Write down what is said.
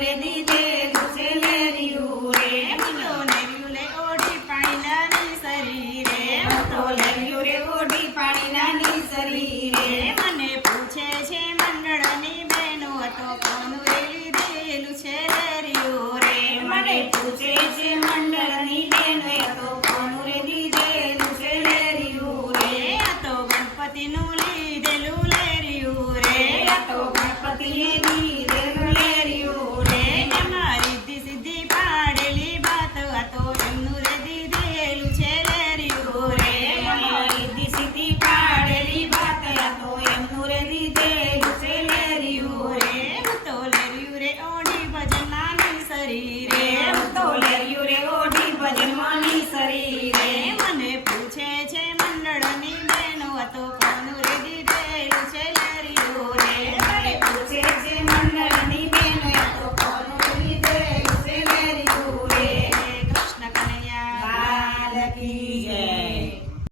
રે દીધેલું છે લેરિયું રે. તો લેરિયું લે ઓઢી પાણીના શરીરે. તો લેરિયું રે ઓઢી પાણીના શરીરે. મને પૂછે છે મંડળની બહેનો તો કોનું રે લીધેલું છે લેરિયું રે. મને પૂછે છે મંડળની બહેનો તો કોનું રે દીધેલું છે લેરિયું રે. આ તો ગણપતિનું લીધેલું લેરિયું રે. આ તો ગણપતિએ